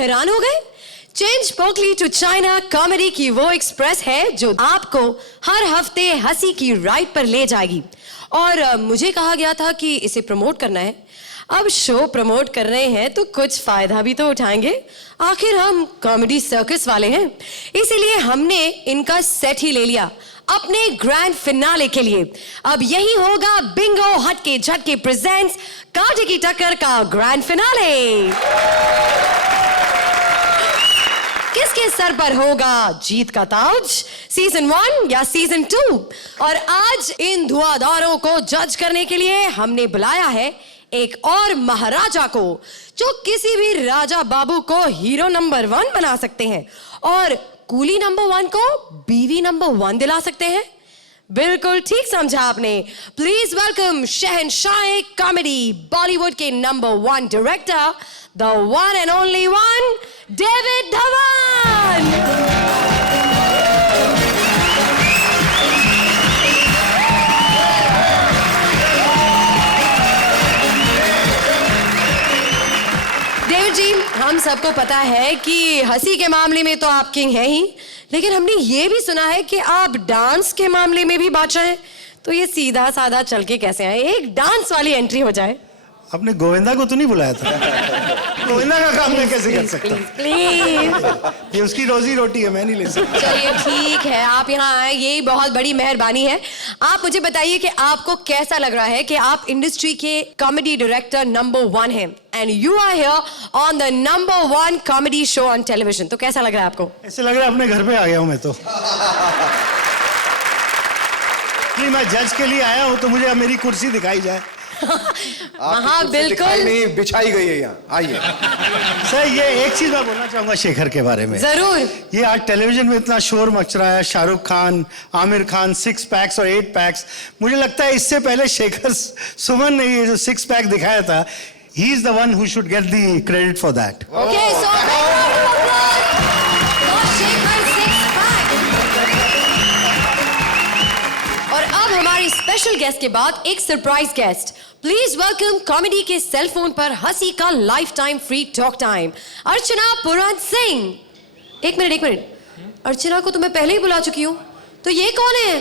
हैरान हो गए? चेंज पोकली टू चाइना कॉमेडी की वो एक्सप्रेस है जो आपको हर हफ्ते हंसी की राइड पर ले जाएगी। और मुझे कहा गया था कि इसे प्रमोट करना है। अब शो प्रमोट कर रहे हैं तो कुछ फायदा भी तो उठाएंगे, आखिर हम कॉमेडी सर्कस वाले हैं। इसीलिए हमने इनका सेट ही ले लिया अपने ग्रैंड फिनाले के लिए। अब यही होगा बिंगो हटके झटके प्रेजेंट्स कांटे की टक्कर का ग्रैंड फिनाले। किसके सर पर होगा जीत का ताज, सीजन 1 या सीजन 2? और आज इन धुआंधारों को जज करने के लिए हमने बुलाया है एक और महाराजा को जो किसी भी राजा बाबू को हीरो नंबर 1 बना सकते हैं और कूली नंबर 1 को बीवी नंबर 1 दिला सकते हैं। बिल्कुल ठीक समझा आपने। प्लीज वेलकम शहंशाह कॉमेडी बॉलीवुड के number 1 director, the one and only one, David Dhawan. David ji, हम सबको पता है कि हंसी के मामले में तो आप किंग हैं ही, लेकिन हमने ये भी सुना है कि आप डांस के मामले में भी बादशाह हैं। तो ये सीधा साधा चल के कैसे आए? एक डांस वाली एंट्री हो जाए। आपने गोविंदा को तो नहीं बुलाया था? गोविंदा का काम मैं कैसे कर सकता? प्लीज ये उसकी रोजी रोटी है, मैं नहीं ले सकता। चलिए ठीक है, आप यहाँ आए, यही बहुत बड़ी मेहरबानी है। आप मुझे बताइए कि आपको कैसा लग रहा है कि आप इंडस्ट्री के कॉमेडी डायरेक्टर नंबर 1 हैं and you are here on the number 1 comedy show on television. तो कैसा लग रहा है आपको? ऐसे लग रहा है अपने घर पे आ गया हूँ मैं तो। मैं जज के लिए आया हूँ तो मुझे अब मेरी कुर्सी दिखाई जाए। हाँ बिल्कुल नहीं बिछाई गई है यहाँ, आइए। सर ये एक चीज मैं बोलना चाहूंगा शेखर के बारे में। जरूर। ये आज टेलीविजन में इतना शोर मच रहा है, शाहरुख खान, आमिर खान 6 पैक्स और 8 पैक्स। मुझे लगता है इससे पहले शेखर सुमन ने ये जो 6 पैक दिखाया था, he is the one who should get the credit for that. Okay, so Shekhar 6 pack. और अब हमारे स्पेशल गेस्ट के बाद एक surprise guest. Please welcome comedy के सेल फोन पर हंसी का life time free talk time, Archana Puran Singh. एक मिनट, अर्चना को तो मैं पहले ही बुला चुकी हूँ, तो ये कौन है?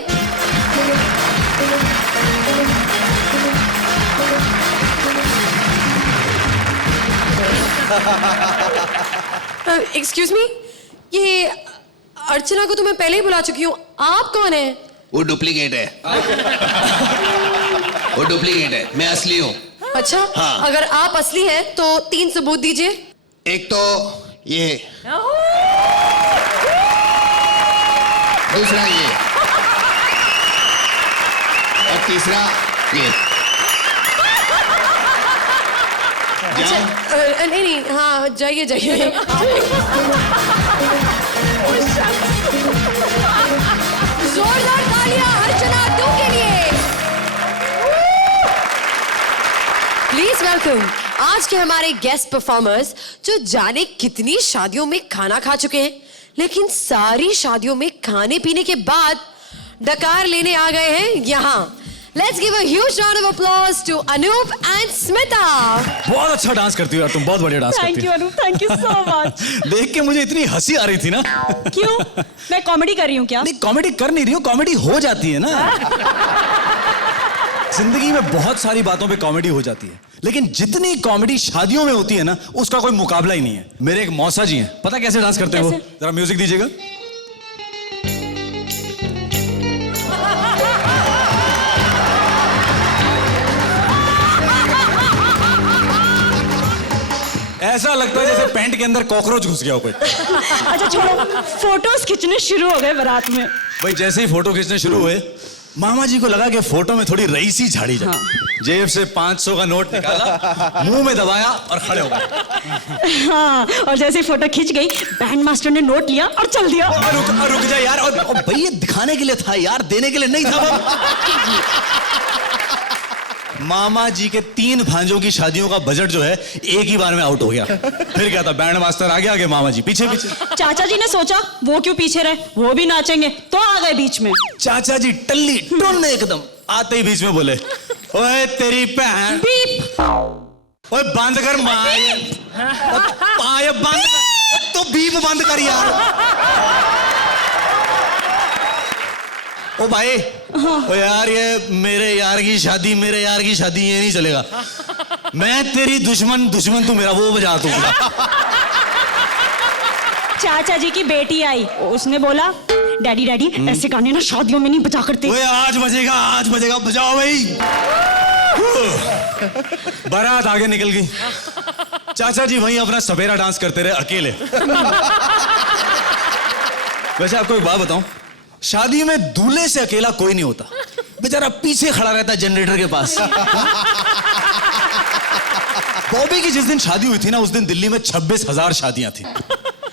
एक्सक्यूज मी, ये अर्चना को तो मैं पहले ही बुला चुकी हूँ, आप कौन है? वो डुप्लीकेट है। वो डुप्लीकेट है, मैं असली हूँ। अच्छा, हाँ। अगर आप असली हैं तो 3 सबूत दीजिए। एक तो ये, दूसरा ये, और तीसरा ये। अच्छा, नहीं, हाँ जाइए जाइए। जोरदार तालियां अर्चना 2 के लिए। प्लीज वेलकम आज के हमारे गेस्ट परफॉर्मर्स जो जाने कितनी शादियों में खाना खा चुके हैं, लेकिन सारी शादियों में खाने पीने के बाद डकार लेने आ गए हैं यहाँ। Let's give a huge round of applause to Anup and Smita. बहुत अच्छा डांस करती हो यार तुम, बहुत बढ़िया डांस करती हो। Thank you Anoop, thank you so much. देख के मुझे इतनी हंसी आ रही थी ना। क्यों? मैं कॉमेडी कर रही हूँ क्या? नहीं कॉमेडी कर नहीं रही हो, कॉमेडी हो जाती है ना। जिंदगी में बहुत सारी बातों पे कॉमेडी हो जाती है, लेकिन जितनी कॉमेडी शादियों में होती है ना, उसका कोई मुकाबला ही नहीं है। मेरे एक मौसा जी हैं, पता कैसे डांस करते हैं वो? जरा म्यूजिक दीजिएगा। ऐसा लगता है जैसे पैंट के अंदर कॉकरोच घुस गया हो कोई। अच्छा छोड़ो, फोटोज खींचने शुरू हो गए बारात में। भाई जैसे ही फोटो खींचने शुरू हुए, मामा जी को लगा कि फोटो में थोड़ी रईसी झाड़ी जाए। हाँ। जेब से 500 का नोट निकाला, मुंह में दबाया और खड़े हो गए। हाँ, और जैसे ही फोटो खींच गई, बैंड मास्टर ने नोट लिया और चल दिया। रुक जा यार, और भाई ये दिखाने के लिए था यार, देने के लिए नहीं था। मामा जी के 3 भांजों की शादियों का बजट जो है एक ही बार में आउट हो गया। फिर क्या था, बैंड मास्टर आगे आगे, मामा जी पीछे पीछे। चाचा जी ने सोचा वो क्यों पीछे रहे, वो भी नाचेंगे, तो आ गए बीच में। चाचा जी टल्ली टुन एकदम आते ही बीच में बोले, ओए तेरी बहन, ओए बंद कर माए, पाए बंद कर। तो बीप बंद कर यार। ओ भाई, ओ यार, ये मेरे यार की शादी ये नहीं चलेगा। मैं तेरी दुश्मन तू मेरा, वो बजा तू। चाचा जी की बेटी आई, उसने बोला डैडी ऐसे गाने ना शादियों में नहीं बजा करते। ओए आज बजेगा, बजाओ भाई। बारात आगे निकल गई, चाचा जी वहीं अपना सवेरा डांस करते रहे अकेले। वैसे आपको एक बात बताऊं, शादी में दूल्हे से अकेला कोई नहीं होता, बेचारा पीछे खड़ा रहता है जनरेटर के पास। बॉबी की जिस दिन शादी हुई थी ना, उस दिन दिल्ली में 26,000 शादियां थी।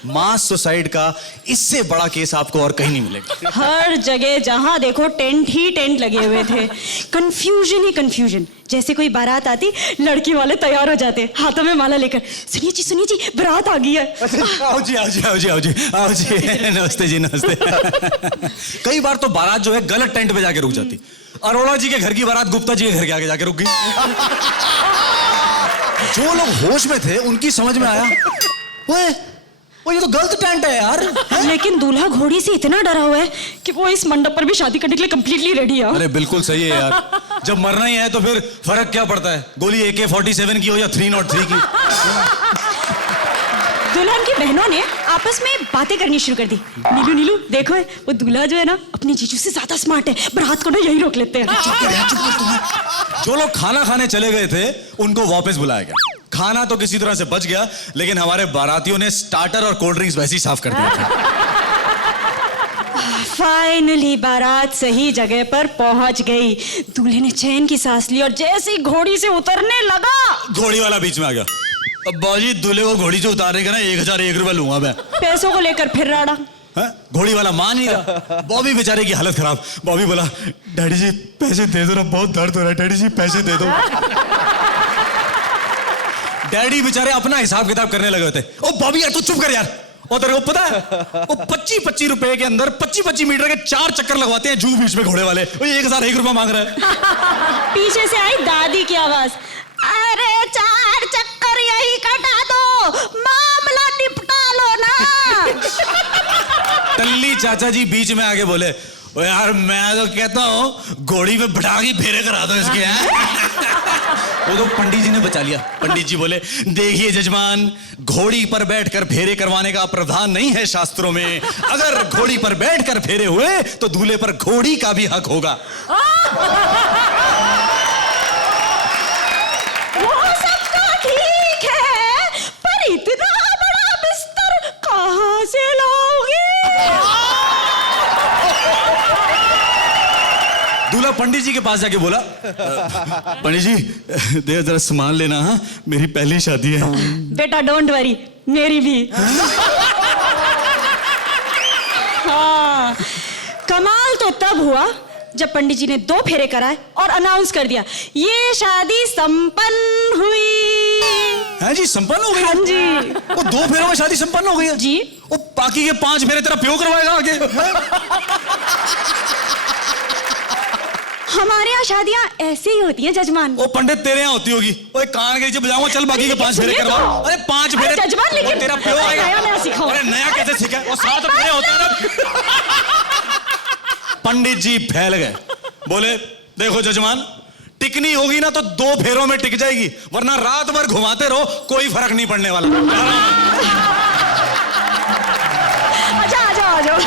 मास सुसाइड का इससे बड़ा केस आपको और कहीं नहीं मिलेगा। हर जगह जहां देखो टेंट ही टेंट लगे हुए थे, कंफ्यूजन ही कंफ्यूजन। जैसे कोई बारात आती, लड़की वाले तैयार हो जाते, हाथों में माला लेकर, सुनिए जी बारात आ गई है। आओ जी। नमस्ते जी, नमस्ते। कई बार तो बारात जो है गलत टेंट पे जाके रुक जाती। अरोड़ा जी के घर की बारात गुप्ता जी के घर के आगे जाके रुक गई। जो लोग होश में थे उनकी समझ में आया, वो ये तो गलत टेंट है यार। लेकिन दूल्हा घोड़ी से इतना डरा हुआ है कि वो इस मंडप पर भी शादी करने के लिए कंप्लीटली रेडी है। अरे बिल्कुल सही है यार, जब मरना ही है तो फिर फर्क क्या पड़ता है, गोली AK-47 की हो या 303 की। दुल्हन की बहनों ने आपस में बातें करनी शुरू कर दी। नीलू देखो, वो दूल्हा जो है ना अपनी जीजू से ज्यादा स्मार्ट है, बारात को ना यही रोक लेते हैं। जो लोग खाना खाने चले गए थे उनको वापस बुलाया गया। खाना तो किसी तरह से बच गया, लेकिन हमारे बारातियों ने स्टार्टर और कोल्ड ड्रिंक्स वैसे ही साफ कर दिया था। फाइनली बारात सही जगह पर पहुंच गई। दूल्हे ने चैन की सांस ली और जैसे ही घोड़ी से उतरने लगा, घोड़ी वाला बीच में आ गया। अब बाजी, दूल्हे को घोड़ी से उतारने का ना 1001 रुपया लूंगा मैं। पैसों को लेकर फिर राड़ा। घोड़ी वाला मान नहीं रहा। बॉबी बेचारे की हालत खराब। बॉबी बोला, डैडी जी पैसे दे दो ना, बहुत दर्द हो रहा है, डैडी जी पैसे दे दो। डैडी बेचारे अपना हिसाब किताब करने लगे होते। ओ बॉबी यार, तू चुप कर यार। और तेरे को पता है, वो 25-25 रुपए के अंदर 25-25 मीटर के 4 चक्कर लगवाते हैं जू बीच में घोड़े वाले। वो 1001 रुपया मांग रहा है। पीछे से आई दादी की आवाज, अरे 4 चक्कर यही कटा दो, मामला निपटा लो ना। टल्ली चाचा जी बीच में आके बोले, ओ यार मैं तो कहता हूँ घोड़ी में बिठा के फेरे करा दो इसके। वो तो पंडित जी ने बचा लिया। पंडित जी बोले, देखिए जजमान, घोड़ी पर बैठकर फेरे करवाने का प्रावधान नहीं है शास्त्रों में। अगर घोड़ी पर बैठकर फेरे हुए तो दूल्हे पर घोड़ी का भी हक होगा। वो सब तो ठीक है, पर इतना बड़ा बिस्तर कहाँ से लाओगे? दूल्हा पंडित जी के पास जाके बोला, पंडित जी दे जरा सामान लेना, हाँ मेरी पहली शादी है। बेटा डोंट वरी, मेरी भी। हाँ, कमाल तो तब हुआ जब पंडित जी ने 2 फेरे कराए और अनाउंस कर दिया, ये शादी संपन्न हुई। हाँ जी, संपन्न हो गई। हाँ जी, वो 2 फेरों में शादी संपन्न हो गई है जी। वो बाकी के 5 फेरे तेरा प्यो करवाएगा आगे। हमारे यहाँ शादियाँ ऐसे ही होती हैं जजमान। वो पंडित तेरे यहाँ होती होगी। ओए कान के नीचे बजाऊंगा, चल बाकी के 5 फेरे करवा। अरे 5 फेरे जजमान, लेकिन तेरा प्यो आएगा। नया सिखाओ। अरे नया कैसे सीखा? वो 7 फेरे होते हैं ना। पंडित जी फैल गए, बोले, देखो जजमान, टिकनी होगी ना तो 2 फेरों में टिक जाएगी, वरना रात भर घुमाते रहो, कोई फर्क नहीं पड़ने वाला। अच्छा आ जाओ।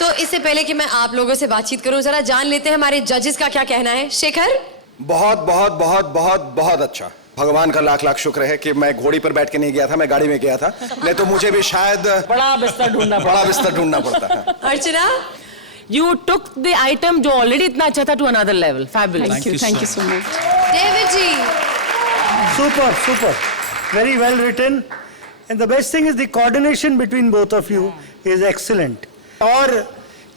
तो इससे पहले कि मैं आप लोगों से बातचीत करूं, जरा जान लेते हैं हमारे जजेस का क्या कहना है। शेखर? बहुत बहुत बहुत बहुत बहुत अच्छा। भगवान का लाख लाख शुक्र है कि मैं घोड़ी पर बैठ के नहीं गया था, मैं गाड़ी में गया था, नहीं तो मुझे भी शायद बड़ा बिस्तर ढूंढना पड़ता। अर्चना? You took the item जो ऑलरेडी इतना अच्छा था to another level. Fabulous. Thank you so much. David ji? Super. Very well written. And the best thing is the coordination between both of you is excellent. और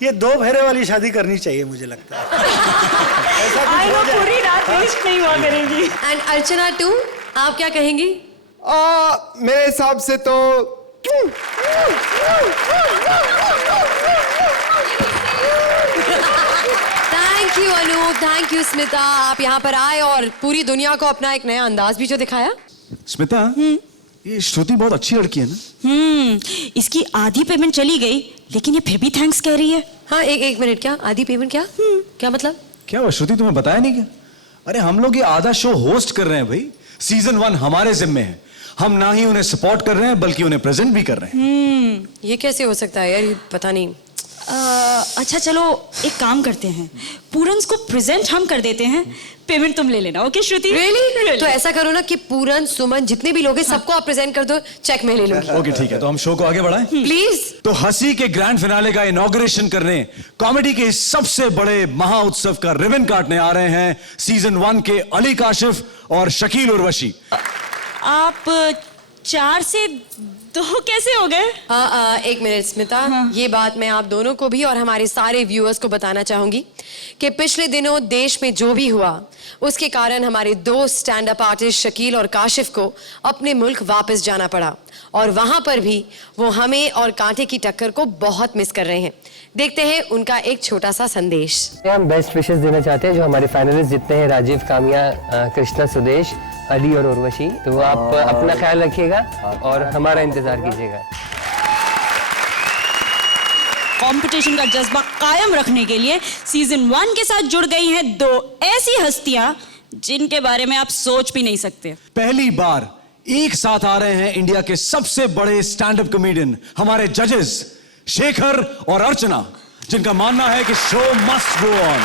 ये 2 फेरे वाली शादी करनी चाहिए मुझे लगता है। ऐसा कुछ हो जाए। पूरी रात वेस्ट नहीं हुआ करेंगी। एंड अर्चना टू, आप क्या कहेंगी? मेरे हिसाब से तो thank you Anoop, thank you Smita, आप यहाँ पर आए और पूरी दुनिया को अपना एक नया अंदाज भी जो दिखाया। स्मिता, ये श्रुति बहुत अच्छी लड़की है ना? इसकी आधी पेमेंट चली गई, लेकिन ये फिर भी थैंक्स कह रही है। हाँ, एक मिनट, क्या आधी पेमेंट? क्या क्या मतलब? क्या हुआ श्रुति, तुम्हें बताया नहीं क्या? अरे हम लोग ये आधा शो होस्ट कर रहे हैं भाई। सीजन 1 हमारे जिम्मे है। हम ना ही उन्हें सपोर्ट कर रहे हैं बल्कि उन्हें प्रेजेंट भी कर रहे हैं। ये कैसे हो सकता है यार, ये पता नहीं। अच्छा चलो एक काम करते हैं, पूरन्स को प्रेजेंट हम कर देते हैं, पेमेंट तुम ले लेना। ओके श्रुति? Really? तो ऐसा करो ना कि पूरन, सुमन, जितने भी लोग हैं सबको आप प्रेजेंट कर दो, चेक में ले लूंगी। ओके ठीक है, तो हम शो को आगे बढ़ाएं। प्लीज। तो हंसी के ग्रैंड फिनाले का इनॉग्रेशन करने, कॉमेडी के इस सबसे बड़े महा उत्सव का रिबन काटने आ रहे हैं सीजन 1 के अली काशिफ और शकील उर्वशी। आप 4 से 2 कैसे हो गए? एक मिनट स्मिता, ये बात मैं आप दोनों को भी और हमारे सारे व्यूअर्स को बताना चाहूंगी कि पिछले दिनों देश में जो भी हुआ उसके कारण हमारे 2 स्टैंड अप आर्टिस्ट शकील और काशिफ को अपने मुल्क वापस जाना पड़ा और वहां पर भी वो हमें और कांटे की टक्कर को बहुत मिस कर रहे हैं। देखते हैं उनका एक छोटा सा संदेश। हम बेस्ट विशेस देना चाहते हैं जो हमारे फाइनलिस्ट जितने हैं, राजीव, काम्या, कृष्णा, सुदेश, अली और उर्वशी। तो आप अपना ख्याल रखिएगा और हमारा इंतजार कीजिएगा। कंपटीशन का जज्बा कायम रखने के लिए सीजन 1 के साथ जुड़ गई हैं 2 ऐसी हस्तियां जिनके बारे में आप सोच भी नहीं सकते। पहली बार एक साथ आ रहे हैं इंडिया के सबसे बड़े स्टैंड अप कॉमेडियन, हमारे जजेस शेखर और अर्चना, जिनका मानना है कि शो मस्ट गो ऑन।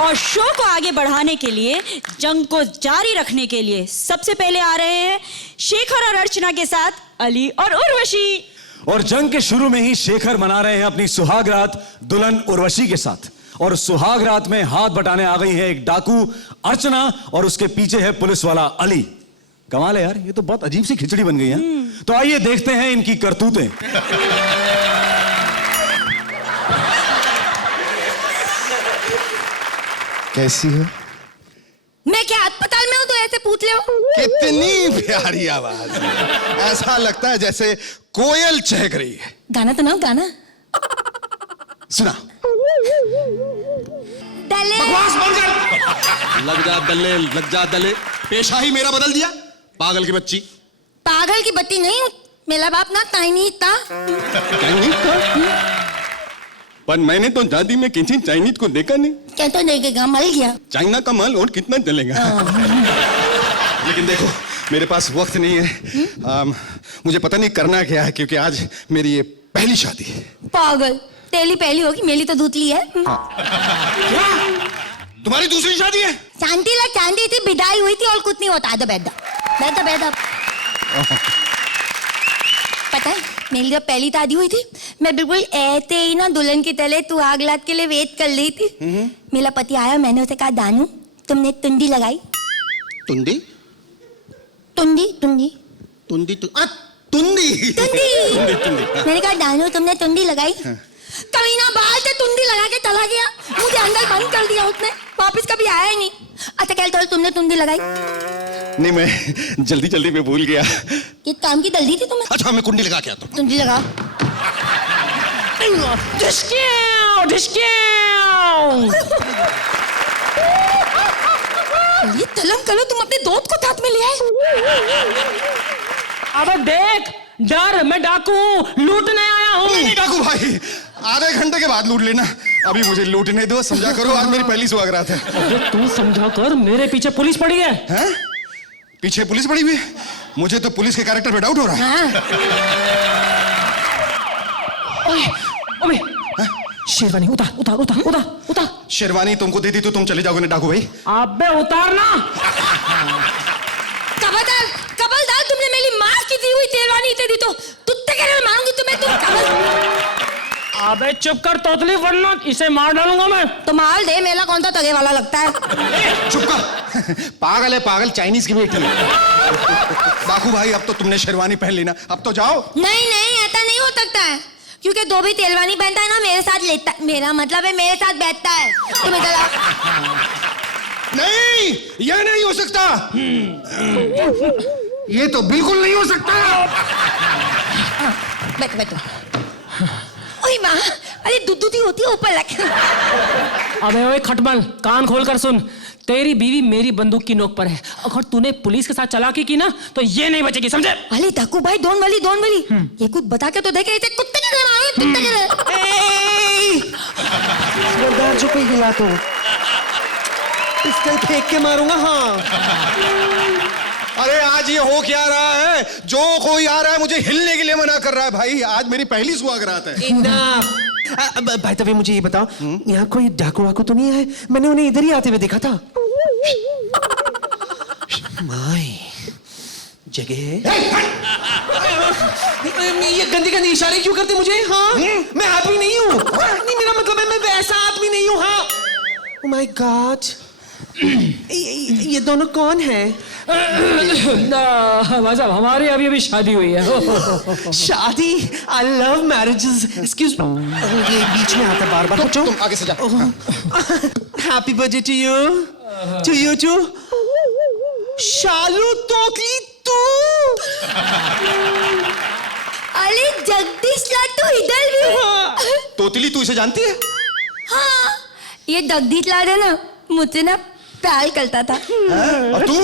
और शो को आगे बढ़ाने के लिए, जंग को जारी रखने के लिए सबसे पहले आ रहे हैं शेखर और अर्चना के साथ अली और उर्वशी। और जंग के शुरू में ही शेखर मना रहे हैं अपनी सुहाग रात दुल्हन उर्वशी के साथ। और सुहाग रात में हाथ बटाने आ गई है एक डाकू अर्चना और उसके पीछे है पुलिस वाला अली। कमाल है यार, ये तो बहुत अजीब सी खिचड़ी बन गई है। तो आइए देखते हैं इनकी करतूतें। कैसी हो? मैं क्या अस्पताल में हूँ तो ऐसे पूछ ले? कितनी प्यारी आवाज, ऐसा लगता है जैसे कोयल चहक रही है। गाना तो ना, गाना सुना। बकवास बंद कर। लग जा दले, पेशा ही मेरा बदल दिया, पागल की बच्ची। पागल की बत्ती नहीं हूँ, मेरा बाप ना चाइनीज था। पर मैंने तो दादी में किसी चाइनीज को देखा नहीं। क्या तो देखेगा, मर गया। चाइना का माल और कितना चलेगा। लेकिन देखो मेरे पास वक्त नहीं है। मुझे पता नहीं करना क्या है, क्योंकि आज मेरी ये पहली शादी है। पागल, तेली पहली होगी, मेरी तो दूसरी है। तुम्हारी दूसरी शादी है? शांति ला चांदी थी, विदाई हुई थी और कुछ नहीं होता। बैठा पता है मेरी जब पहली शादी हुई थी, मैं बिल्कुल ऐसे ही ना दुल्हन की तरह तू आग लाद के लिए वेट कर रही थी। मेरा पति आया, मैंने उसे कहा दानू तुमने तुंडी लगाई? तुंडी? तुंडी तुंडी तुंडी तुंडी तुंडी। मैंने कहा दानू तुमने तुंडी लगाई? कमीना बाहर से तुंडी लगा के चला गया, मुझे अंदर बंद कर दिया उसने, वापस कभी आया ही नहीं। अच्छा कह तो तुमने तुंडी लगाई? नहीं, मैं जल्दी जल्दी में भूल गया। किस काम की जल्दी थी तुम्हें? अच्छा मैं कुंडी लगा के आता हूँ। तुंडी लगा। ये तलम करो, तुम अपने दोस्त को साथ में ले आए। अब देख, डर, मैं डाकू लूटने आया हूँ। नहीं डाकू भाई, आधे घंटे के बाद लूट लेना, अभी मुझे लूटने दो। समझा करो, आज मेरी पहली सुहागरात है। अबे तू समझा कर, मेरे पीछे पुलिस पड़ी है। हैं? पीछे पुलिस पड़ी हुई है? मुझे तो पुलिस के कैरेक्टर पे डाउट हो रहा है। ओए, शेरवानी उतार। शेरवानी तुमको दे दी तो तुम चले जाओगे ना डाकू भाई? अबे उतारना। कबलदार, तुमने मेरी माँ की दी हुई शेरवानी दे दी तो तुत्ते के लिए मारूंगी तुम्हें। तुम कबल। अबे चुप कर तोतली, वरना इसे मार डालूंगा मैं। तो मार दे, मेला कौन सा तगे वाला लगता है? चुप कर। पागल है पागल, चाइनीज की बेटी है। डाकू भाई अब तो तुमने शेरवानी पहन लेना, अब तो जाओ। नहीं, ऐसा नहीं हो सकता है, क्योंकि दो भी तेलवानी पहनता है ना मेरे साथ लेता, मेरा मतलब है मेरे साथ बैठता है। तुम इधर आओ। नहीं, ये नहीं हो सकता। ये तो बिल्कुल नहीं हो सकता। बैठो। ओए माँ, अरे दूधी होती है ऊपर लग। अबे ओए खटमल, कान खोल कर सुन। तेरी बीवी मेरी बंदूक की नोक पर है। अगर तूने पुलिस के साथ चालाकी की ना तो ये नहीं बचेगी, समझे? अरे डाकू भाई डोंट वरी। ये कुछ बता के तो देखे, इसे कुत्ते की तरह मारो, कुत्ते की तरह। खबरदार जो कोई हिला तो पिस्टल फेंक के मारूंगा। हाँ अरे आज ये हो क्या रहा है? जो कोई आ रहा है मुझे हिलने के लिए मना कर रहा है भाई। आज मेरी पहली सुहागरात है। भाई तभी मुझे ये बताओ, यहाँ कोई डाकू वाकू तो नहीं है? मैंने उन्हें इधर ही आते हुए देखा था। माय जगह ये गंदी गंदी इशारे क्यों करते मुझे? हाँ मैं हैप्पी नहीं हूँ। नहीं मेरा मतलब है मैं वैसा आदमी नहीं हूँ। हाँ ओह माय गॉड, ये दोनों कौन है? भाई साहब हमारी अभी अभी शादी हुई है। शादी? I love marriages. एक्सक्यूज ये बीच में आता बार बार। तुम आगे से जा। Happy birthday to you to Shalu तोतली तू। अरे जगदीश लाल तो इधर भी। तोतली तू इसे जानती है? हाँ ये जगदीश लाल है ना, मुझसे ना प्यार करता था। और तू?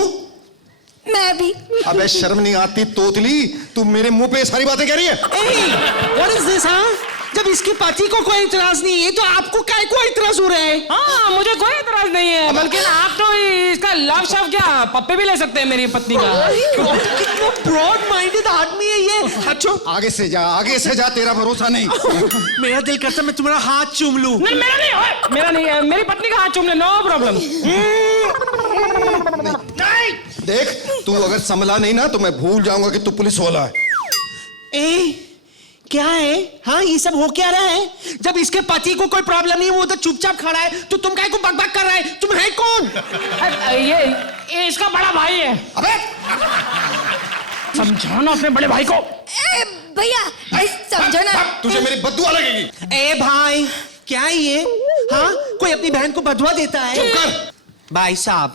मैं भी। अबे शर्म नहीं आती तोतली, तू मेरे मुंह पे सारी बातें कह रही है? What is this? हाँ जब इसके पति को कोई इतराज नहीं है तो आपको काय को इतराज हो रहा है? हाँ मुझे कोई इतराज नहीं है, बल्कि आप तो इसका लव शव क्या पप्पे भी ले सकते हैं मेरी पत्नी का। कितना ब्रॉड माइंडेड आदमी है ये। अच्छा आगे से जा, तेरा भरोसा नहीं। मेरा दिल करता मैं तुम्हारा हाथ चूम लूं। नहीं मेरा नहीं है, मेरा नहीं है, मेरी पत्नी का हाथ चूम ले, नो प्रॉब्लम। देख तू अगर संभला नहीं ना तो मैं भूल जाऊंगा कि तू पुलिस वाला है। क्या है? हाँ ये सब हो क्या रहा है? जब इसके पति को कोई प्रॉब्लम नहीं, वो उधर चुपचाप खड़ा है, तो तुम काय को बकबक कर रहा है? तुम है कौन? ये इसका बड़ा भाई है। अबे समझाना अपने बड़े भाई को। भैया समझो ना। तुझे मेरी बद्दुआ लगेगी। ए भाई क्या है ये? हाँ कोई अपनी बहन को बदुआ देता है? चुप कर। भाई साहब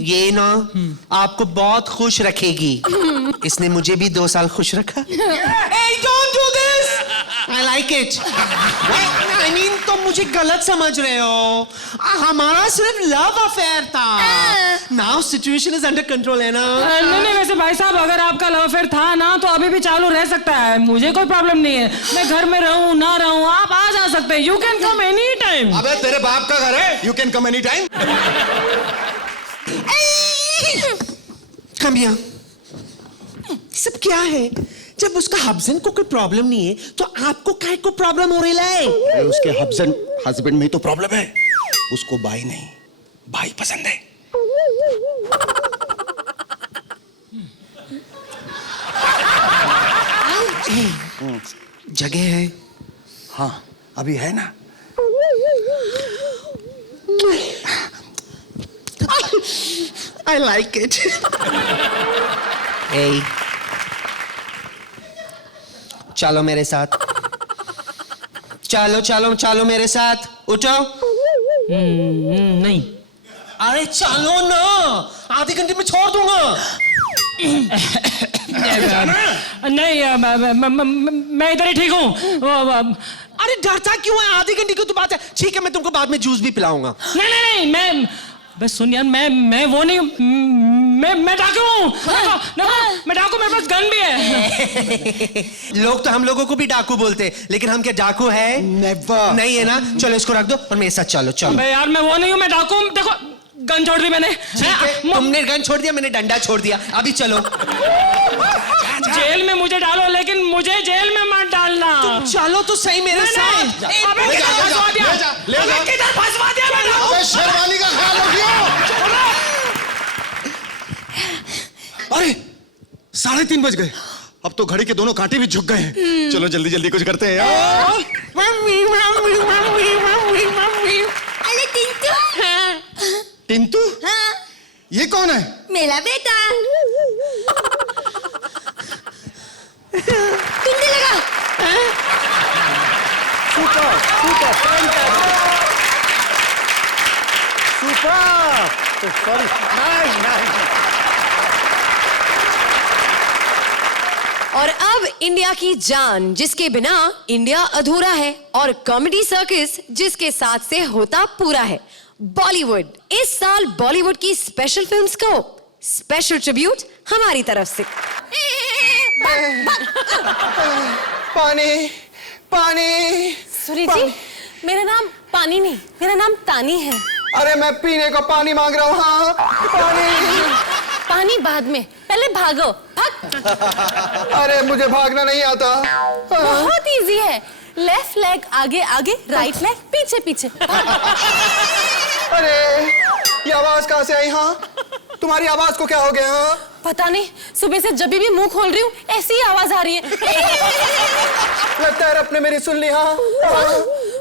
ये ना आपको बहुत खुश रखेगी। इसने मुझे भी 2 साल खुश रखा। Hey, don't do this! I like it. I mean तुम मुझे गलत समझ रहे हो। हमारा सिर्फ लव अफेयर था। Now situation is under control है ना? नहीं वैसे भाई साहब अगर आपका लव अफेयर था ना तो अभी भी चालू रह सकता है, मुझे कोई प्रॉब्लम नहीं है। मैं घर में रहूं ना रहूं आप आ जा सकते हैं। You can come any time. अबे तेरे बाप का घर है, you can come any time. Come here. सब क्या है? जब उसका हस्बैंड को कोई प्रॉब्लम नहीं है तो आपको काय को प्रॉब्लम हो रही है? अरे उसके हस्बैंड में ही तो प्रॉब्लम है। उसको बाई नहीं भाई पसंद है। जगह है? हाँ अभी है ना। I like it. Hey. चलो मेरे साथ। चलो मेरे साथ। उठो। नहीं। अरे चलो ना, आधे घंटे में छोड़ दूंगा। नहीं मैं इधर ही ठीक हूँ। अरे डरता क्यों है? आधे घंटे की तो बात है। ठीक है मैं तुमको बाद में जूस भी पिलाऊंगा। नहीं मैं बस सुन यार, मैं वो नहीं, मैं डाकू हूँ। मैं डाकू, मेरे पास गन भी है। लोग तो हम लोगों को भी डाकू बोलते हैं, लेकिन हम क्या डाकू है? Never. नहीं है ना? चलो इसको रख दो और मेरे साथ चलो। अबे यार मैं वो नहीं हूँ, मैं डाकू हूँ। देखो गन छोड़ दी मैंने। तुमने गन छोड़ दिया, मैंने डंडा छोड़ दिया। अभी चलो। जेल में मुझे डालो, लेकिन मुझे जेल में मत डालना। तुम चलो तो सही मेरे साथ। अबे किधर फंसवा दिया? अबे किधर फंसवा दिया मैंने? अबे शेरवानी का ख्याल रखियो। अरे 3:30 बज गए। अब तो घड़ी के दोनों कांटे भी झुक गए हैं। चलो जल्दी जल्दी कुछ करते हैं यार। अरे टिंटू। टिंटू? हाँ ये कौन है? मेरा बेटा। कुंडी लगा। सुपर। सॉरी। और अब इंडिया की जान जिसके बिना इंडिया अधूरा है और कॉमेडी सर्कस जिसके साथ से होता पूरा है, बॉलीवुड। इस साल बॉलीवुड की स्पेशल फिल्म्स को स्पेशल ट्रिब्यूट हमारी तरफ से। पानी पानी सूरी जी, मेरा नाम पानी नहीं, मेरा नाम तानी है। अरे मैं पीने को पानी मांग रहा हूँ। हाँ पानी। पानी बाद में, पहले भागो, भाग। अरे मुझे भागना नहीं आता। बहुत इजी है, लेफ्ट लेग आगे आगे, राइट लेग पीछे पीछे। अरे ये आवाज कहाँ से आई? हाँ तुम्हारी आवाज को क्या हो गया? हाँ पता नहीं, सुबह से जब भी मुंह खोल रही हूँ ऐसी ही आवाज आ रही है। लगता है रब ने मेरी सुन ली। हाँ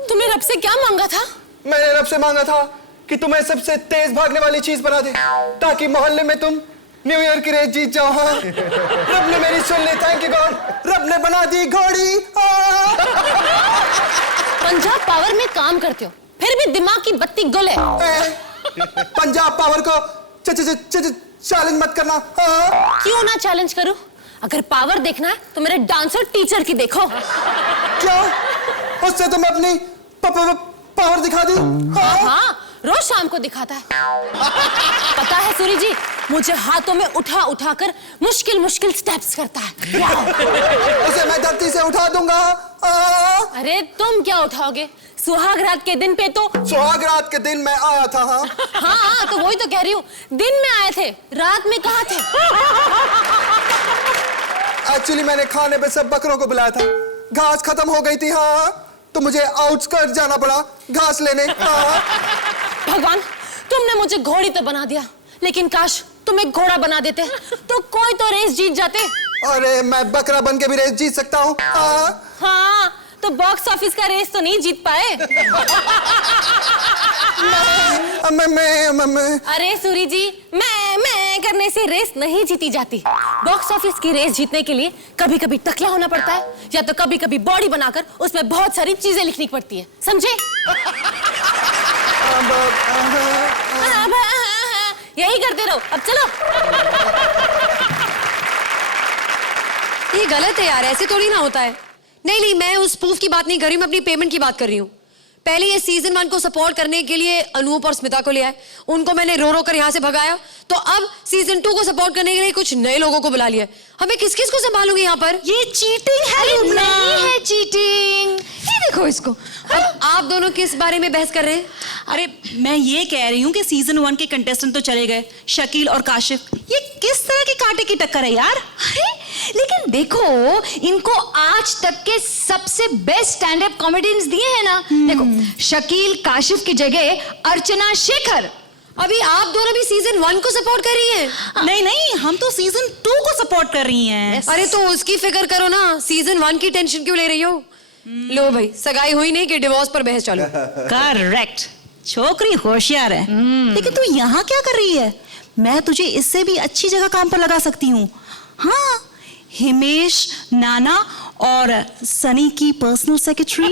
तुमने रब से क्या मांगा था? मैंने रब से मांगा था कि तुम्हें सबसे तेज भागने वाली चीज बना दे ताकि मोहल्ले में तुम न्यू ईयर की रेस जीत जाओ। हाँ रब ने मेरी सुन ली, थैंक यू गॉड। रब ने बना दी घोड़ी। पंजाब पावर में काम करते हो, फिर भी दिमाग की बत्ती गुल है। पंजाब पावर को चैलेंज मत करना। हाँ? क्यों ना चैलेंज करूं? अगर पावर देखना है तो मेरे डांसर टीचर की देखो। क्यों? उससे तुम अपनी पावर दिखा दी। हाँ रोज शाम को दिखाता है। पता है सूरी जी, मुझे हाथों में उठा उठा कर मुश्किल मुश्किल स्टेप्स करता है। उसे मैं धरती से उठा दूंगा। अरे तुम क्या उठाओगे? सुहाग रात के दिन पे तो। सुहाग रात के दिन मैं आया था। हाँ हाँ तो वही तो कह रही हूँ, दिन में आए थे, रात में कहाँ थे? एक्चुअली मैंने खाने पे सब बकरों को बुलाया था, घास खत्म हो गई थी। हाँ तो मुझे आउटस्कर्ट जाना पड़ा घास लेने। हाँ भगवान, तुमने मुझे घोड़ी तो बना दिया, लेकिन काश तुम एक घोड़ा बना देते तो कोई तो रेस जीत जाते। अरे मैं बकरा बन के भी रेस जीत सकता हूँ। हाँ तो बॉक्स ऑफिस का रेस तो नहीं जीत पाए। अरे सूरी जी, मैं करने से रेस नहीं जीती जाती। बॉक्स ऑफिस की रेस जीतने के लिए कभी कभी टकला होना पड़ता है, या तो कभी कभी बॉडी बनाकर उसमें बहुत सारी चीजें लिखनी पड़ती है, समझे? यही करते रहो, अब चलो। ये गलत है यार, ऐसे थोड़ी ना होता है। नहीं, मैं उस स्पूफ की बात नहीं कर रही, मैं अपनी पेमेंट की बात कर रही हूँ। पहले ये सीजन 1 को सपोर्ट करने के लिए अनूप और स्मिता को लिया है, उनको मैंने रो कर यहाँ से भगाया, तो अब सीजन 2 को सपोर्ट करने के लिए कुछ नए लोगों को बुला लिया है। हमें किस किस को संभालूंगी यहाँ पर? ये चीटिंग है। नहीं है चीटिंग, ये देखो इसको। अब आप दोनों किस बारे में बहस कर रहे हैं? अरे मैं ये कह रही हूँ कि सीजन 1 के कंटेस्टेंट तो चले गए, शकील और काशिफ, ये किस तरह की कांटे की टक्कर है यार? अरे लेकिन देखो, इनको आज तक के सबसे बेस्ट स्टैंड अप कॉमेडियंस दिए हैं ना। देखो, शकील काशिफ की जगह अर्चना शेखर। अभी आप दोनों भी सीजन 1 को सपोर्ट कर रही हैं? नहीं, हम तो सीजन 2 को सपोर्ट कर रही हैं। अरे तो उसकी फिक्र करो ना, सीजन 1 की टेंशन क्यों ले रही हो? लो भाई, सगाई हुई नहीं कि डिवोर्स पर बहस चालू। करेक्ट, छोकरी होशियार है। लेकिन तू यहाँ क्या कर रही है? मैं तुझे इससे भी अच्छी जगह काम पर लगा सकती हूँ। हाँ, हिमेश, नाना और सनी की पर्सनल सेक्रेटरी।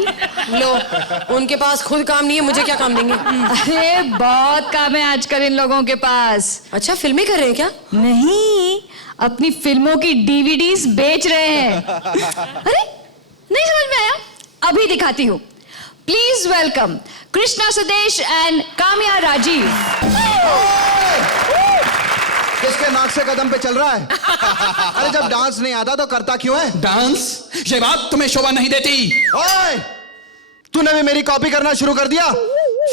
लो, उनके पास खुद काम नहीं है, मुझे क्या काम देंगे? अरे बहुत काम है आजकल इन लोगों के पास। अच्छा, फिल्में कर रहे हैं क्या? नहीं, अपनी फिल्मों की डीवीडीज बेच रहे हैं। अरे नहीं समझ में आया, अभी दिखाती हूँ। Please welcome Krishna Sudesh and Kamya Rajeev. किसके नाक से कदम पे चल रहा है? अरे जब डांस नहीं आता तो करता क्यों है? डांस? ये बात तुम्हें शोभा नहीं देती। ओए, तूने भी मेरी कॉपी करना शुरू कर दिया,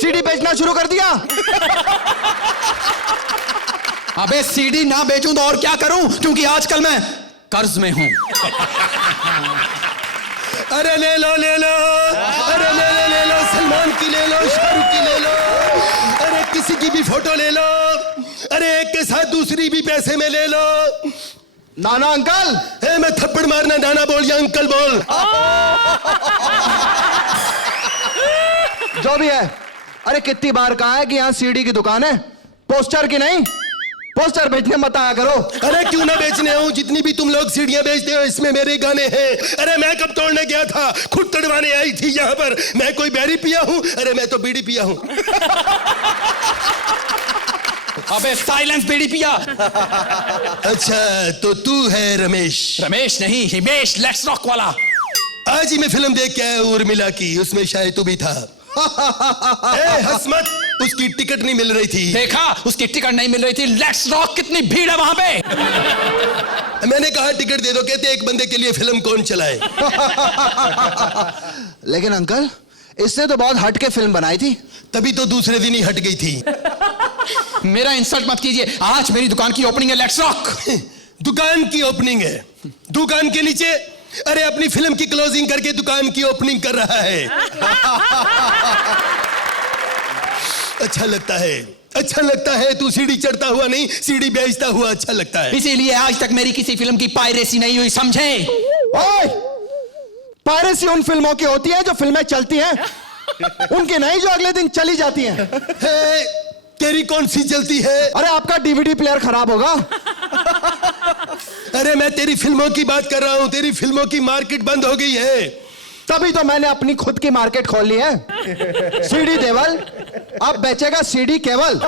सीडी बेचना शुरू कर दिया। अबे सीडी ना बेचूं तो और क्या करूं, क्योंकि आजकल मैं कर्ज में हूं। अरे ले लो, अरे ले लो, सलमान की ले लो, शाहरुख की ले लो, अरे किसी की भी फोटो ले लो, अरे एक के साथ दूसरी भी पैसे में ले लो। नाना अंकल? मैं थप्पड़ मारना नाना बोल या अंकल बोल। जो भी है, अरे कितनी बार कहा है कि यहाँ सीडी की दुकान है, पोस्टर की नहीं। पोस्टर बेचने मत आया करो। अरे क्यों ना बेचने आऊं, जितनी भी तुम लोग सीढ़ियां बेचते हो इसमें मेरे गाने हैं। अरे मैं कब तोड़ने गया था, खुद तोड़वाने आई थी यहाँ पर। मैं कोई बैरी पिया हूं? अरे मैं तो बीड़ी पिया हूं। अबे साइलेंस बीड़ी पिया। अच्छा तो तू है रमेश? रमेश नहीं, हिमेश, लेट्स रॉक वाला। आज ही मैं फिल्म देख के आया उर्मिला की, उसमें शायद तू भी था। हंस मत, उसकी टिकट नहीं मिल रही थी। देखा, उसकी टिकट नहीं मिल रही थी। लेट्स रॉक कितनी भीड़ है वहां पे। मैंने कहा टिकट दे दो, कहते एक बंदे के लिए फिल्म कौन चलाए। लेकिन अंकल, इससे तो बहुत हट के फिल्म बनाई थी। तभी तो दूसरे दिन ही हट गई थी। मेरा इंसल्ट मत कीजिए, आज मेरी दुकान की ओपनिंग है। Let's rock. दुकान की ओपनिंग है? दुकान के नीचे? अरे अपनी फिल्म की क्लोजिंग करके दुकान की ओपनिंग कर रहा है। अच्छा लगता है, अच्छा लगता है। तू सीढ़ी चढ़ता हुआ नहीं, सीढ़ी बेचता हुआ अच्छा लगता है। इसीलिए आज तक मेरी किसी फिल्म की पायरेसी नहीं हुई, समझे? ओए! पायरेसी उन फिल्मों की होती है जो फिल्में चलती हैं, उनकी नहीं जो अगले दिन चली जाती हैं। तेरी कौन सी चलती है? अरे आपका डीवीडी प्लेयर खराब होगा। अरे मैं तेरी फिल्मों की बात कर रहा हूं। तेरी फिल्मों की मार्केट बंद हो गई है। तभी तो मैंने अपनी खुद की मार्केट खोल ली है। सीडी देवल अब बेचेगा सीडी केवल।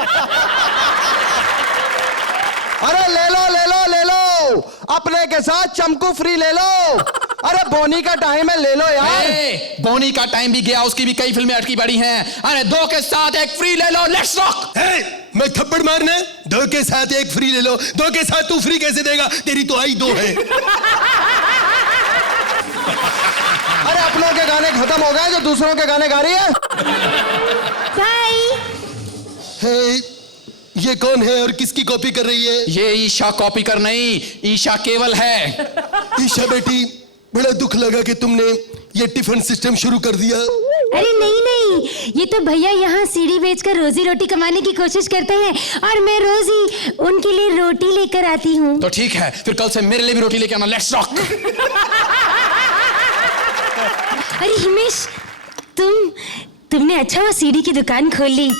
अरे ले लो ले लो ले लो, अपने के साथ चमकू फ्री ले लो। अरे बोनी का टाइम है, ले लो यार। बोनी का टाइम भी गया, उसकी भी कई फिल्में अटकी पड़ी हैं। अरे 2 के साथ 1 फ्री ले लो। Let's rock. मैं थप्पड़ मारना? 2 के साथ 1 फ्री ले लो। 2 के साथ तू फ्री कैसे देगा? तेरी तो आई 2 है। अरे अपनों के गाने खत्म हो गए जो दूसरों के गाने गा रही है। ये कौन है और किसकी कॉपी कर रही है? ये ईशा कॉपी कर नहीं, ईशा केवल है। ईशा बेटी, बड़ा दुख लगा कि तुमने ये टिफिन सिस्टम शुरू कर दिया। अरे नहीं नहीं, ये तो भैया यहाँ सीढ़ी बेचकर रोजी रोटी कमाने की कोशिश करते हैं और मैं रोज ही उनके लिए रोटी लेकर आती हूँ। तो ठीक है, फिर कल से मेरे लिए भी रोटी लेके आना। Let's rock. अरे हिमेश, तुमने अच्छा हुआ सीढ़ी की दुकान खोल ली।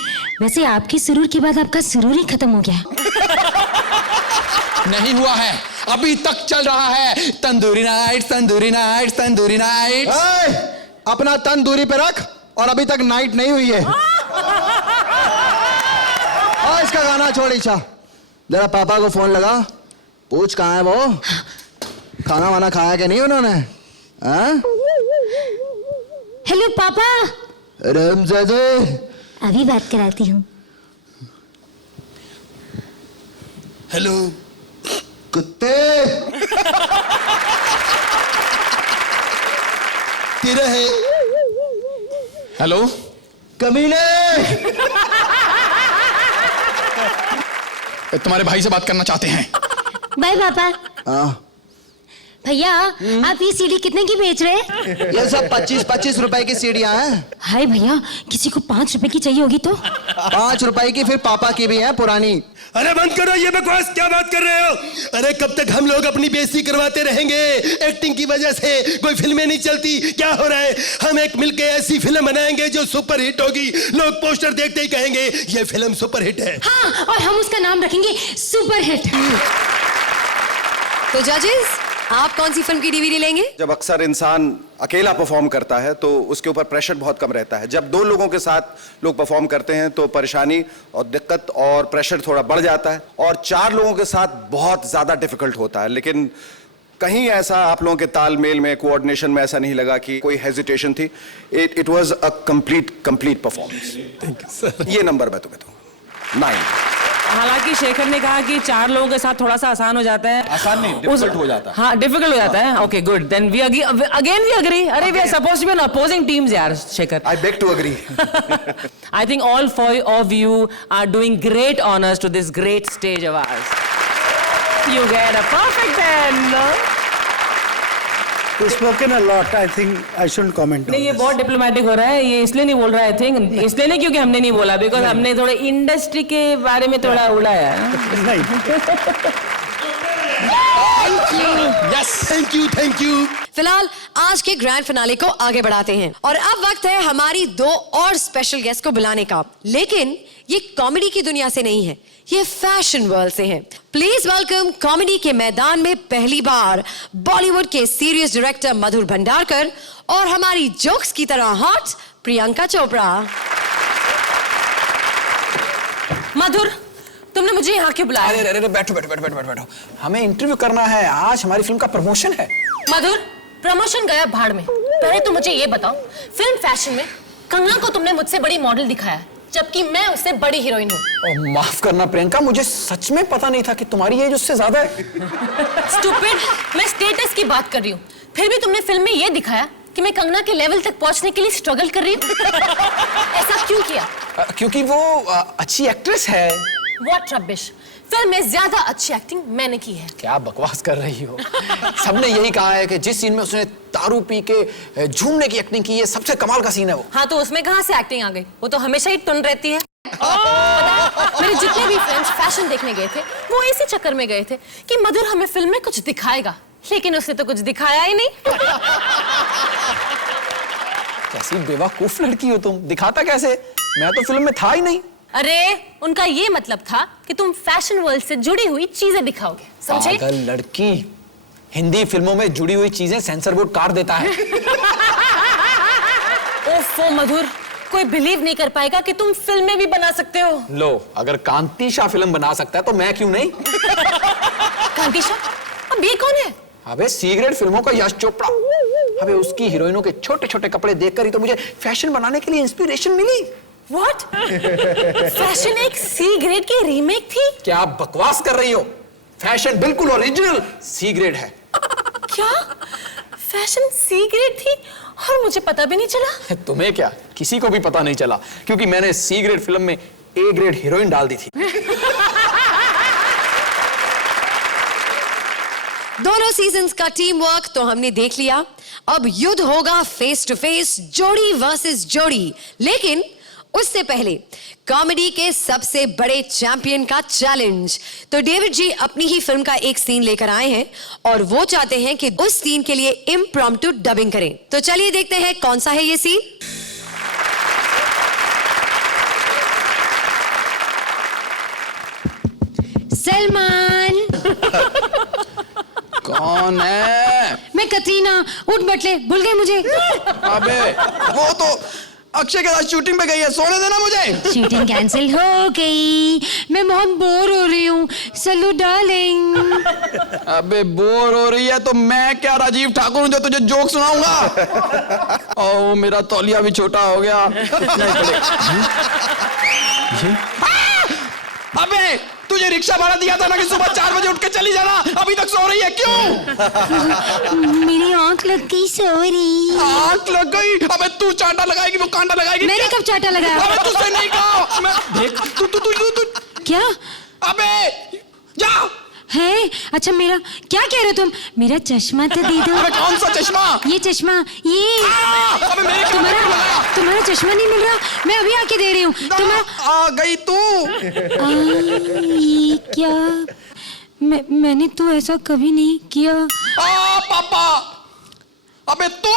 वैसे आपके सुरूर के बाद आपका सुरूर ही खत्म हो गया। नहीं हुआ है, अभी तक चल रहा है। Tandoori nights, tandoori nights, tandoori nights. अपना तन दूरी पे रख, और अभी तक नाइट नहीं हुई है। और इसका गाना छोड़ ईशा, जरा पापा को फोन लगा, पूछ कहाँ है वो, खाना वाना खाया कि नहीं उन्होंने? हेलो पापा। रामजादे, अभी बात कराती हूँ। हेलो कुत्ते। तेरा है। हेलो कमीने। तुम्हारे भाई से बात करना चाहते हैं। बाय पापा। भैया आप ये सीढ़ी कितने की बेच रहे हैं? ये सब 25-25 रुपए की सीढ़ियां हैं। हाय भैया, किसी को 5 रुपए की चाहिए होगी तो? 5 रुपए की, फिर पापा की भी है पुरानी। अरे बंद करो ये बकवास, क्या बात कर रहे हो? अरे कब तक हम लोग अपनी बेइज्जती करवाते रहेंगे? एक्टिंग की वजह से कोई फिल्में नहीं चलती। क्या हो रहा है? हम एक मिलके ऐसी फिल्म बनाएंगे जो सुपर हिट होगी। लोग पोस्टर देखते ही कहेंगे ये फिल्म सुपर हिट है। हाँ, और हम उसका नाम रखेंगे सुपर हिट। तो जजेस, आप कौन सी फिल्म की डीवीडी लेंगे? जब अक्सर इंसान अकेला परफॉर्म करता है तो उसके ऊपर प्रेशर बहुत कम रहता है। जब 2 लोगों के साथ लोग परफॉर्म करते हैं तो परेशानी और दिक्कत और प्रेशर थोड़ा बढ़ जाता है, और 4 लोगों के साथ बहुत ज़्यादा डिफिकल्ट होता है। लेकिन कहीं ऐसा आप लोगों के तालमेल में, कोऑर्डिनेशन में ऐसा नहीं लगा कि कोई हेजिटेशन थी। It was a complete performance. ये नंबर मैं तुम्हें दूंगा 9। हालांकि शेखर ने कहा कि 4 लोगों के साथ थोड़ा सा आसान हो जाता है। आसान नहीं, डिफिकल्ट हो जाता है। हाँ, डिफिकल्ट हो जाता है। Okay good, then we again we agree. अरे we are supposed to be an opposing teams यार Shekhar. I beg to agree. I think all 4 of you are doing great honors to this great stage of ours. You get a perfect 10. He's spoken a lot. I think I shouldn't comment. नहीं, ये बहुत diplomatic हो रहा है। ये इसलिए नहीं बोल रहा है, आई थिंक इसलिए नहीं क्योंकि हमने नहीं बोला, बिकॉज हमने थोड़ा इंडस्ट्री के बारे में थोड़ा उड़ाया। Thank you. फिलहाल आज के ग्रैंड फिनाले को आगे बढ़ाते हैं और अब वक्त है हमारी 2 और स्पेशल गेस्ट को बुलाने का। लेकिन ये कॉमेडी की दुनिया से नहीं है, ये फैशन वर्ल्ड से है। प्लीज वेलकम कॉमेडी के मैदान में पहली बार बॉलीवुड के सीरियस डायरेक्टर मधुर भंडारकर और हमारी जोक्स की तरह हॉट प्रियंका चोपड़ा। मधुर, तुमने मुझे यहाँ क्यों बुलाया? अरे अरे बैठो बैठो बैठो बैठो बैठो, हमें इंटरव्यू करना है, आज हमारी फिल्म का प्रमोशन है। मधुर, प्रमोशन गया भाड़ में। पहले तो मुझे ये बताओ, फिल्म फैशन में कंगना को तुमने मुझसे बड़ी मॉडल दिखाया, जबकि मैं उससे बड़ी हीरोइन हूँ। माफ करना प्रियंका, मुझे सच में पता नहीं था कि तुम्हारी एज उससे ज्यादा है। स्टूपिड, मैं स्टेटस की बात कर रही हूँ। फिर भी तुमने फिल्म में ये दिखाया कि मैं कंगना के लेवल तक पहुंचने के लिए स्ट्रगल कर रही हूँ। ऐसा क्यों किया? क्योंकि वो अच्छी एक्ट्रेस है। What rubbish! फिल्म में ज्यादा अच्छी एक्टिंग मैंने की है। क्या बकवास कर रही हो? सबने यही कहा है कि जिस सीन में उसने दारू पी के झूमने की एक्टिंग की है, सबसे कमाल का सीन है वो। हाँ, तो उसमें कहाँ से एक्टिंग आ गई? वो तो हमेशा ही टुन रहती है। मेरे जितने भी फ्रेंड्स फैशन देखने गए थे, वो इसी चक्कर में गए थे कि मधुर हमें फिल्म में कुछ दिखाएगा, लेकिन उसने तो कुछ दिखाया ही नहीं। कैसी बेवकूफ लड़की हो तुम, दिखाता कैसे? मैं तो फिल्म में था ही नहीं। अरे, उनका ये मतलब था कि तुम फैशन वर्ल्ड से जुड़ी हुई चीजें दिखाओगे, समझे? पागल लड़की, हिंदी फिल्मों में जुड़ी हुई चीजें सेंसर बोर्ड काट देता है। ओफो मधुर, कोई बिलीव नहीं कर पाएगा कि तुम फिल्म में भी बना सकते हो। लो, अगर कांति शाह फिल्म बना सकता है तो मैं क्यों नहीं? कांति शाह? अब ये कौन है? अबे सी ग्रेड फिल्मों का यश चोपड़ा। अबे उसकी हीरोइनों के छोटे छोटे कपड़े देखकर ही तो मुझे फैशन बनाने के लिए इंस्पिरेशन मिली। What? फैशन एक सी ग्रेड की रीमेक थी? क्या आप बकवास कर रही हो? फैशन बिल्कुल ओरिजिनल सी ग्रेड है। क्या? फैशन सी ग्रेड थी और मुझे पता भी नहीं चला? तुम्हें क्या, किसी को भी पता नहीं चला, क्योंकि मैंने सी ग्रेड फिल्म में ए ग्रेड हीरोइन डाल दी थी। दोनों सीजन्स का टीम वर्क तो हमने देख लिया। अब युद्ध होगा फेस टू फेस, जोड़ी वर्सेस जोड़ी। लेकिन उससे पहले कॉमेडी के सबसे बड़े चैंपियन का चैलेंज। तो डेविड जी अपनी ही फिल्म का एक सीन लेकर आए हैं और वो चाहते हैं कि उस सीन के लिए इम्प्रॉम्प्टू डबिंग करें। तो चलिए देखते हैं कौन सा है ये सीन। सलमान। कौन है? मैं कतरीना। उठ बटले, भूल गए मुझे? अबे वो तो अक्षय के साथ शूटिंग पे गई है, सोने देना मुझे। शूटिंग कैंसिल हो गई, मैं बहुत बोर हो रही हूँ। सलू डार्लिंग। अबे बोर हो रही है तो मैं क्या राजीव ठाकुर हूँ जो तुझे जोक सुनाऊंगा? ओह मेरा तौलिया भी छोटा हो गया। अबे तुझे रिक्शा भाड़ा दिया था ना कि सुबह 4 बजे उठ के चली जाना, अभी तक सो रही है क्यों? मेरी आंख लग गई, सॉरी। आंख लग गई? अबे तू चांटा लगाएगी वो कांटा लगाएगी? मैंने कब चांटा लगाया? अबे तुझसे नहीं कहा। मैं देख तू क्या? अबे जा। है? अच्छा मेरा क्या कह रहे हो तुम? मेरा चश्मा तो दे दो। अबे कौन सा चश्मा? ये चश्मा, ये। अबे मेरे तुम्हारा चश्मा नहीं मिल रहा, मैं अभी आके दे रही हूँ। तुम्हारा आ गई तू। ये क्या? मैंने तो ऐसा कभी नहीं किया। पापा। अबे तू।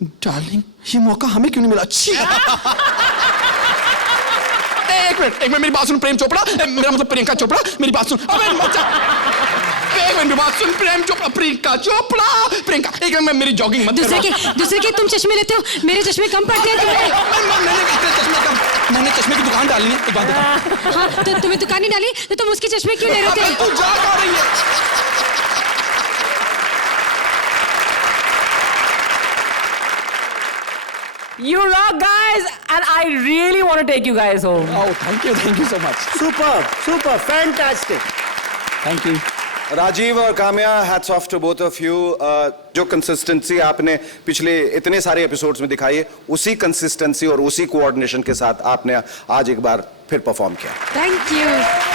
डार्लिंग, ये मौका हमें क्यों नहीं मिला? अच्छी। एक मिनट मेरी बात सुन प्रेम चोपड़ा, मेरा मतलब प्रियंका चोपड़ा, मेरी बात सुन। अबे मत जा। एक मिनट बात सुन, प्रेम चोपड़ा, प्रियंका चोपड़ा, प्रियंका एक मिनट मेरी जॉगिंग मत दूसरे के तुम चश्मे लेते हो, मेरे चश्मे कम पड़ते हैं तुम्हें। मैंने चश्मे की दुकान डाली है, एक बात बता। हाँ, तो तुम्हें दुकान नहीं डाली तो तुम उसके चश्मे क्यों ले रहे थे? तू जा कहाँ रही है? You rock, guys, and I really want to take you guys home. Oh, thank you so much. Super, fantastic. Thank you. Rajeev और Kamya, hats off to both of you. जो कंसिस्टेंसी आपने पिछले इतने सारे एपिसोड्स में दिखाई है, उसी कंसिस्टेंसी और उसी कोऑर्डिनेशन के साथ आपने आज एक बार फिर परफॉर्म किया। Thank you.